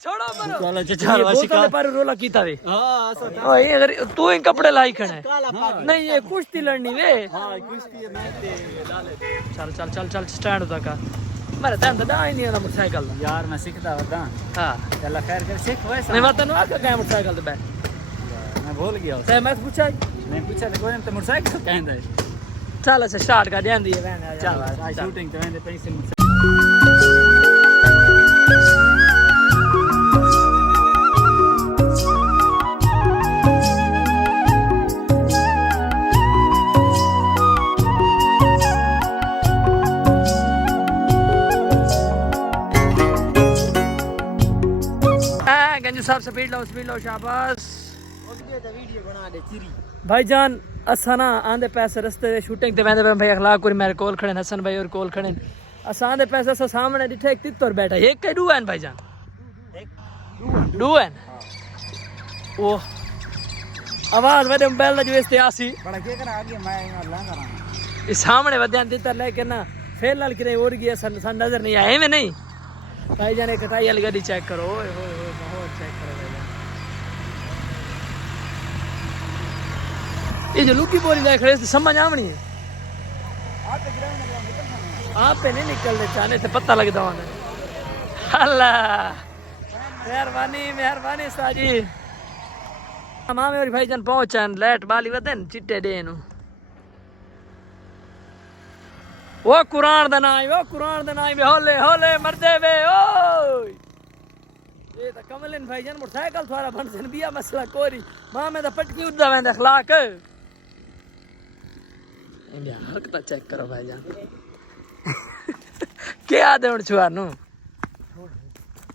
छोड़ो मरो चलो चाचा बोतल पर रोला कीता वे हां ये अगर तू ही कपड़े लाई खड़ा है नहीं ये कुश्ती लड़नी वे हां कुश्ती मैं ते डाले चल चल चल चल स्टैंड होता का मेरे तन दा ही नहीं ना मोटरसाइकिल यार मैं सीखता होता हां चल खैर कर सीख वैसा नहीं मत ना का मोटरसाइकिल पे बैठ मैं भूल गया ते मैं पूछा नहीं पूछा कोई तो मोटरसाइकिल कहंदा है चल अच्छा स्टार्ट कर देंदी है वैन चल शूटिंग तो मैंने पैसे गंज साहब स्पीड लो शाबाश वीडियो बना दे चिरी भाईजान असा ना आंदे पैसे रस्ते दे शूटिंग ते वेंदे भाई अखलाक कोई मेरे कोल खड़े हसन भाई और कोल खड़े असा आंदे पैसे असा सामने डिठे एक तित्तर बैठा एक के डू है भाईजान डू है ओ आवाज वदे मोबाइल दा जो इस्ते आसी बड़ा के करा आगे मैं लांगा रहा इस सामने वदन तित्तर लेके ना फेल लाल करे उड़ गया सन नजर नहीं आए में नहीं भाईजान एक कटाई वाली गाड़ी चेक करो ओए होए बहुत चेक करो ये जो लुकी बोली लाए खड़े समझ आवनी है आप पे नहीं निकलने चाहने थे पता लगता होने अल्लाह मेहरबानी साजी मामे और भाईजान पहुंचन लेट बाली वदन चिट्टे देनु वो कुरान दा नाम होले होले मरदे वे ओए ये तो कमलिन भाईजान मोटरसाइकिल थोड़ा बनसन बिया मसला कोरी मामे दा पटकी उड़ा वेंदे अखलाक इंडिया हरकत चेक करो भाईजान क्या दे उन छुआ नु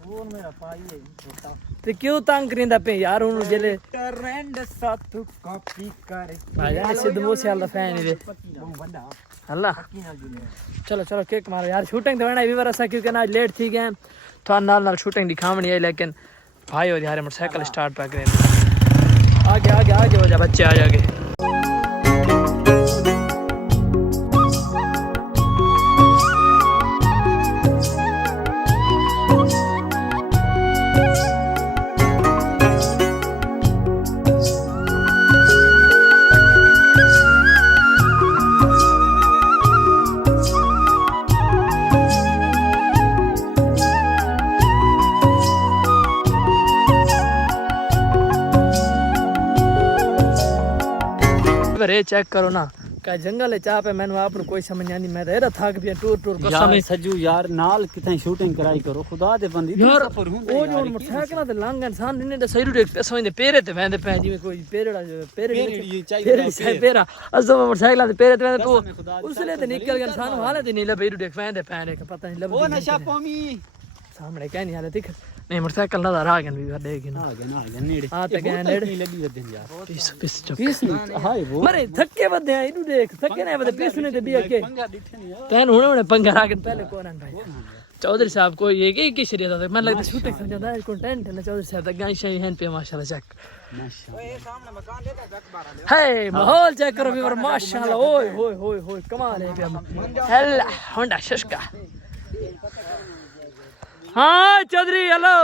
फोन मेरा पाई है छोटा ते क्यों तंग करिंदा पे यार उन जेले ट्रेंड साथ कॉपी करे भाईजान सिद्ध मूसे वाला फैन है बंदा अल्लाह चलो चलो केक मारो यार शूटिंग तो वेना भी वरसा क्योंकि आज लेट थी गए तो नाल शूटिंग दिखावनी है लेकिन भाई और यार मोटरसाइकिल स्टार्ट पे करें आगे हो जा बच्चे आ जागे रे चेक करो ना का जंगल है चाह पे मैंने आप कोई समझ नहीं मैं तो थक पिया टूर यार सजू यार नाल कितनी शूटिंग कराई करो खुदा दे बंदी यार ओ जो मोटरसाइकिल ते लांग इंसान ने ते सही रुट पे समझदे पेरे ते वेंदे पे जिਵੇਂ कोई पेरेड़ा चाहिए पेरा असो मोटरसाइकिल ते पेरे ते वेंदे तो उसले ते निकल गया इंसान हाले ते नहीं लबे रुट वेंदे पैने का पता नहीं लब ओ नशा पमी सामने क्या नहीं हाले दिख नहीं मोटरसाइकिल ना आ गया भी देगी ना आ गया नेड़े आ ते गए नेड़े नहीं लगी वदन यार पीस हाय वो मरे थके वदे इनु देख थके ने वदे पीस ने ते बिया के पंगा दिखे नहीं यार तैन हुने पंगा रागन पहले कौन भाई चौधरी साहब को ये की शरीयत है मैं लगता शूटिंग समझदा है कंटेंट है ना चौधरी साहब तक गाय शई हैं पे माशाल्लाह चेक माशाल्लाह ओए सामने मकान देता अखबार है माहौल चेक करो भी माशाल्लाह ओए होए कमाल है पे हेला होंडा शशका हाँ चौधरी हेलो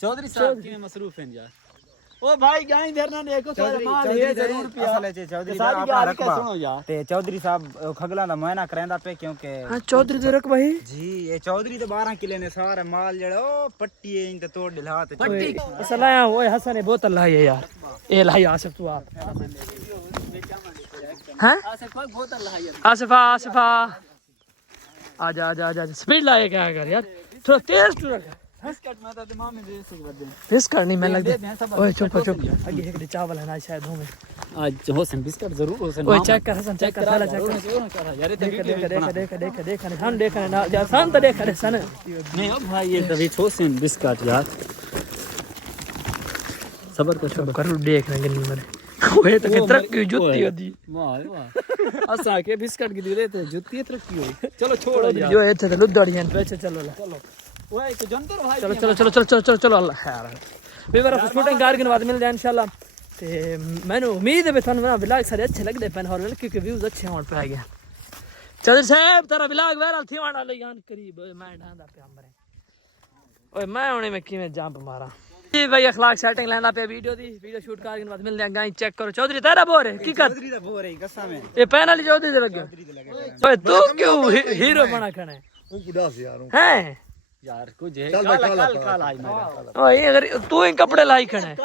चौधरी साहब की मसरूफ हैं यार ओ भाई गाय धरना देखो सारे माल है जरूर पिया असल है चौधरी साहब अपना रखवा सुनो यार ते चौधरी साहब खगला दा महीना करंदा पे क्योंकि हां चौधरी दे रख भाई जी ये चौधरी तो 12 किले ने सारा माल जड़ा ओ पट्टी इन ते तोड़ दिला ते पट्टी असल है ओए हसन ने बोतल लाई है यार ए लाई आ सकतू आप हैं आसिफ कोई बोतल लाई है आसिफा आजा स्पीड लाए क्या कर यार थोड़ा तेज तू रख बिस्किट में तो दिमाग में दे सकते हैं बिस्किट नहीं मैं लगता ओए चुप आगे एक चावल है ना शायद हो में आज होसन बिस्किट जरूर होसन ओए चेक कर हसन चेक कर साला चेक कर यार देख हम देखने ना जा शांत देख रे सन नहीं अब भाई ये तभी होसन बिस्किट यार सबर को कर देख ना गन्नी मरे ओए तो तरक्की जुत्ती होती वाह असा के बिस्किट की दे तो जुत्ती तरक्की हुई चलो छोड़ यार जो ऐसे तो लुद्धड़ियां पीछे चलो ओए तो जनतर भाई चलो अल्लाह खैर भी मेरा शूटिंग कार के बाद मिल जाए इंशाल्लाह ते मैंने उम्मीद है थानू ना ब्लॉग सारे अच्छे लगदे पैन और क्योंकि व्यूज अच्छे होने पे आ गया चौधरी साहब तेरा ब्लॉग वायरल थी वाला ले यान करीब मैं ढांदा पे हमरे ओए मैं होने में किवें जंप मारा जी भाई अखलाक सेटिंग लेना पे वीडियो शूट करके बाद मिलते हैं गाइस चेक करो चौधरी तेरा बोर है की कर चौधरी दा बोर है कसम है ये पैन वाली चौधरी से लग गया ओए तू क्यों हीरो बना खड़ा है वो बुढ़ा से यार हैं यार कुछ है चल भाई काला आई मेरा ओए अगर तू ही कपड़े लाई खड़ा है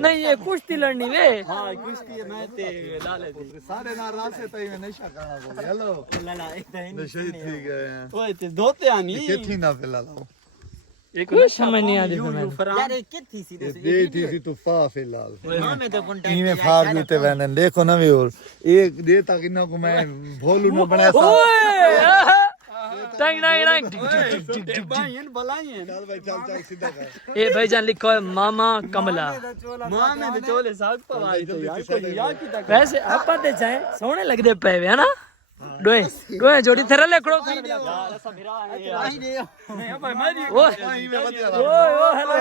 नहीं ये कुश्ती लड़नी वे हां कुश्ती मैं ते लाले दी सारे ना रात से तई में नशा करना बोले हेलो लाला एकदम नशे ठीक है ओए ते धोते आनी किथी ना फिलहाल एक कुछ समझ नहीं आती मैं यार ये किथी सी दे थी सी तू फा फिलहाल हां मैं तो कॉन्टैक्ट में फार जूते वैन देखो ना भी और एक दे तक इना को मैं भोलू ना बनाया सा टंग टंग टंग भाईन बलाइन चल भाई चल सीधा कर ए भाईजान लिखो है मामा कमला मां में तो चोले साग पवाई तो यार कोई यार की तक वैसे आप दे चाहे सोने लगदे पे है ना डोए जोड़ी थरा ले खड़ो यार ऐसा मेरा आई दे नहीं भाई मारी ओ हेलो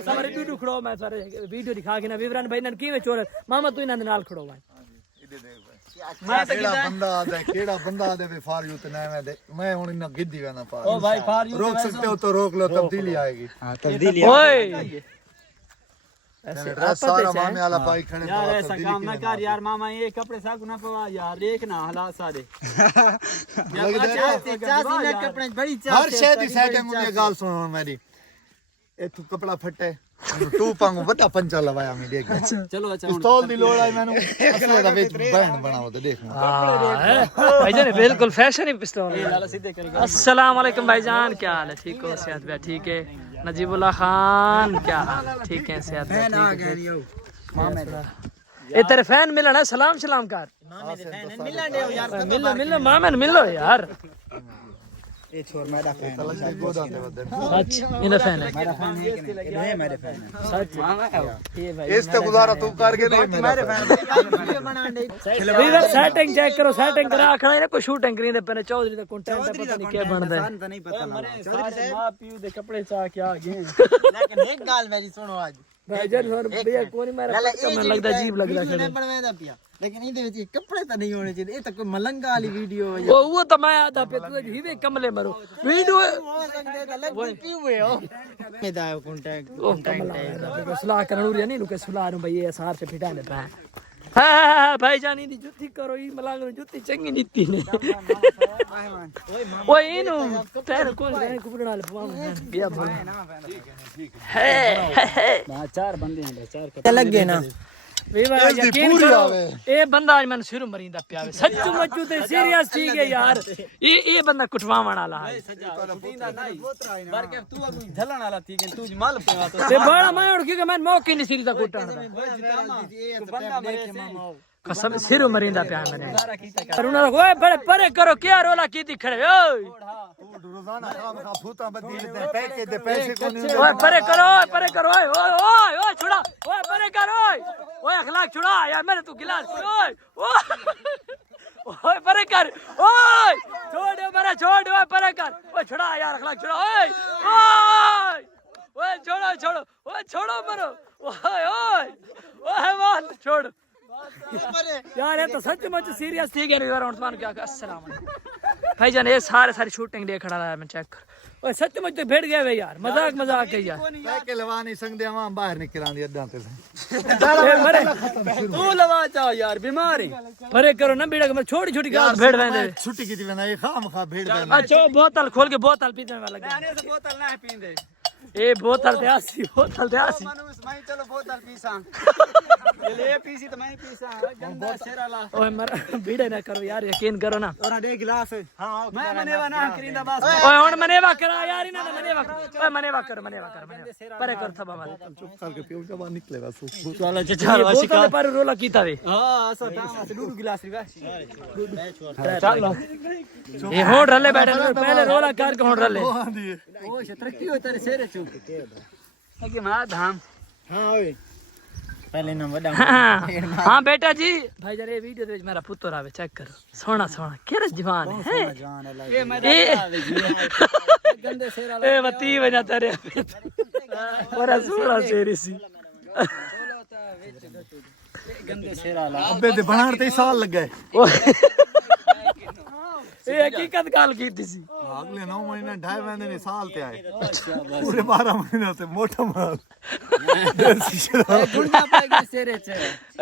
सबर वीडियो खड़ो मैं सारे वीडियो दिखा के ना विवरण भाई नन कीवे चोर मामा तू इना नाल खड़ो भाई मैं तो केड़ा बंदा आदे वे फार जूते ना मैं हुन इना गिद्दी वेना फार ओ भाई फार यू रोक सकते हो तो रोक लो तब्दीली आएगी हां तब्दीली ओए ऐसे सारा मामे वाला भाई खड़े यार ऐसा काम ना कर यार मामा ये कपड़े साग ना पवा यार देख ना हालात सारे चाची ने कपड़े बड़ी चाची हर शे दी सेटिंग उन्हें गाल सुनो मेरी ए तू कपड़ा फटे तू पांगू बड़ा पंचा लवाया मैं देख चलो अच्छा पिस्तौल दी लोड़ आई मैनू असले दा विच बैंड बनाओ ते देख भाईजान बिल्कुल फैशन ही पिस्तौल लाला सीधे कर अस्सलाम वालेकुम भाईजान क्या हाल है ठीक हो सेहत भी ठीक है नजीबुल्लाह खान क्या हाल ठीक है सेहत भी ठीक है ए तेरे फैन मिलना सलाम कर मिलो मामन मिलो यार ये छोर मेरा फैन सच मेरा फैन है ये मेरे फैन है सच ये भाई इस ते गुजारा तू करके नहीं मेरे फैन वीवर सेटिंग चेक करो सेटिंग करा खड़ा है कोई शूटिंग करी दे पने चौधरी दा कंटेंट पता नहीं क्या बनदा है नहीं पता ना चौधरी मां पीऊ दे कपड़े चा के आ गए लेकिन एक गाल मेरी सुनो आज भाईजान और भैया कोनी मारा कमेंट लगदा अजीब लगदा है बनवादा पिया लेकिन इदे विच कपड़े तो नहीं होने चाहिए ये तो कोई मलंगा वाली वीडियो है वो तो मैं आधा पे तू हीवे कमले मरो वीडियो हो सकते तो लग पीवे हो मेरा कॉन्टैक्ट सलाह करन उरिया नहीं नुके सलाह नु भाई ये सार से फिटा ले पा हां भाईजान दी जुत्ती करो ई मलांग नु जुत्ती चंगी नीति ने ओए इनु तेरे को नहीं कुबड़ना ले पवा बिया बोल है ना चार बंदे हैं चार लग गए ना यकीन करो ए बंदा आज मैंने शुरू मरींदा पिया सच्चू मच्चू ते सीरियस ठीक है यार ये बंदा कुटवावण वाला है बरके तू झलन वाला ठीक है तू माल पेवा तो ते बड़ा मैं उड़ के मैं मौके नहीं सीधा कुटण बंदा मरे से कसम सिर मरींदा पिया मैंने पर उन्हें ओए बड़े परे करो क्या रोला की दिखड़े ओए रोजाना काम का फूटा बदली दे पैके दे पैसे को नहीं ओए परे करो ओए ओए छुड़ा ओए परे कर ओए अखलाक छुड़ा यार मेरे तू गिलास ओए ओए परे कर ओए छोड़ मेरा छोड़ ओए परे कर ओए छुड़ा यार अखलाक छुड़ा ओए ओए छोड़ो ओए छोड़ो मरो ओए ओए वाह छोड़ यार ये तो सचमुच सीरियस ठीक है यार उस्मान क्या अस्सलाम वालेकुम भाईजान ये सारे शूटिंग देख खड़ा है मैं चेक कर ओए सचमुच तो भेड़ गए वे यार मजाक है यार पैके लवा नहीं सकदे हम बाहर निकल आंदी अड्डा ते तू लवा जा यार बीमार है परे करो ना बेड़ा मैं छोटी गाल भेड़ वेंदे छुट्टी की थी ना ये खाम खा भेड़ बैन अच्छा बोतल खोल के बोतल पीने वाला लगा से बोतल ना पींदे ए बोतल ते आसी मनुष्य मैं चलो बोतल पीसा ले पीसी तो मैं पीसा गंदा शेराला ओए मर भीड़े ना करो यार यकीन करो ना और दे गिलास हां मैं मनेवा ना करिंदा बस ओए हुन मनेवा करा यार इना मनेवा कर परे कर थबा वाले चुप करके पियो के बाहर निकले बस चलो चार बोतल पर रोला कीता वे हां ऐसा टाइम से दूर गिलास रे चलो ये होड़ रले बैठे पहले रोला कर के होड़ रले ओ तरक्की हो तेरे शेरे चुप के मां धाम हां ओए पहले ना बड़ा हां बेटा जी भाई जरा ये वीडियो दे मेरा पुत्र आवे चेक करो सोना केरा जवान है ये मजा आवे जी गंदे शेरा ए बती बजा तेरे बड़ा सोना शेर सी गंदे शेरा ला अबे दे बनाने ते साल लग गए ਇਹ ਹਕੀਕਤ ਗੱਲ ਕੀਤੀ ਸੀ अगले 9 महीने 2.5 महीने ने साल ते आए पूरे 12 महीने से मोटा माल गुंडा पाएगी सेरे च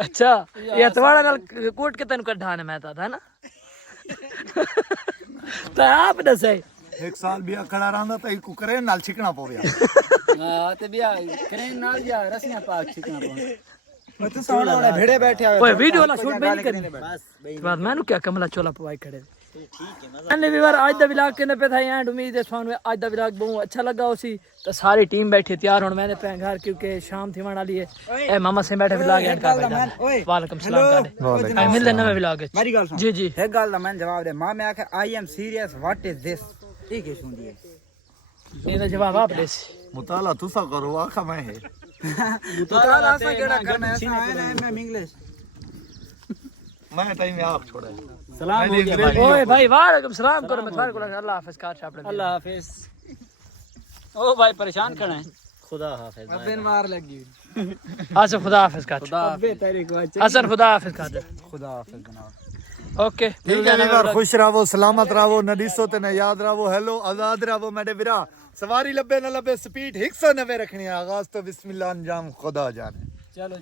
अच्छा ये तुम्हारा नाल कोट के तेन कढ़ा ने मैं था ना तो आप दसे एक साल बिया खड़ा रहंदा त इको करे नाल छिकना पवया हां ते बिया करें नाल या रसियां पाक छिकना पो तू सावड़ा वाला भेड़े बैठे ओए वीडियो वाला शूट नहीं करनी बस बाद मैंने क्या कमला चोला पवाई खड़े ठीक है भी बार आज दा व्लॉग करने पे था एंड उम्मीद है ਤੁਹਾਨੂੰ ਅੱਜ ਦਾ व्लॉग बहुत अच्छा लगा उसी तो सारी टीम बैठी तैयार होने मैंने पे घर क्योंकि शाम थी वाली है ए मामा से बैठे व्लॉग एंड कर भाई वालेकुम सलाम कर आई मिलते नवे व्लॉग मेरी गल सुन जी जी एक गल दा मैं जवाब दे मां मैं आखे I am serious what is this ठीक है सुन दिए ਇਹਦਾ ਜਵਾਬ ਆਪ ਦੇ मुताला तुसा करो आखा मैं है मुताला सा केड़ा करना है मैं इंग्लिश मैं टाइम में आप छोड़ा सलाम हो गया भाई ओए भाई वालेकुम सलाम करो मैं तुम्हारे को अल्लाह हाफिज कार छापड़े अल्लाह हाफिज ओ भाई परेशान करना है खुदा हाफिज अबे मार लगी अच्छा खुदा हाफिज कार अबे तेरी को हसन खुदा हाफिज कार खुदा हाफिज जनाब ओके ठीक है यार खुश रहो सलामत रहो न दिसो ते न याद रहो हेलो आजाद रहो मेरे वीरा सवारी लब्बे न लब्बे स्पीड 190 रखनी है आगाज तो बिस्मिल्लाह अंजाम खुदा जाने चलो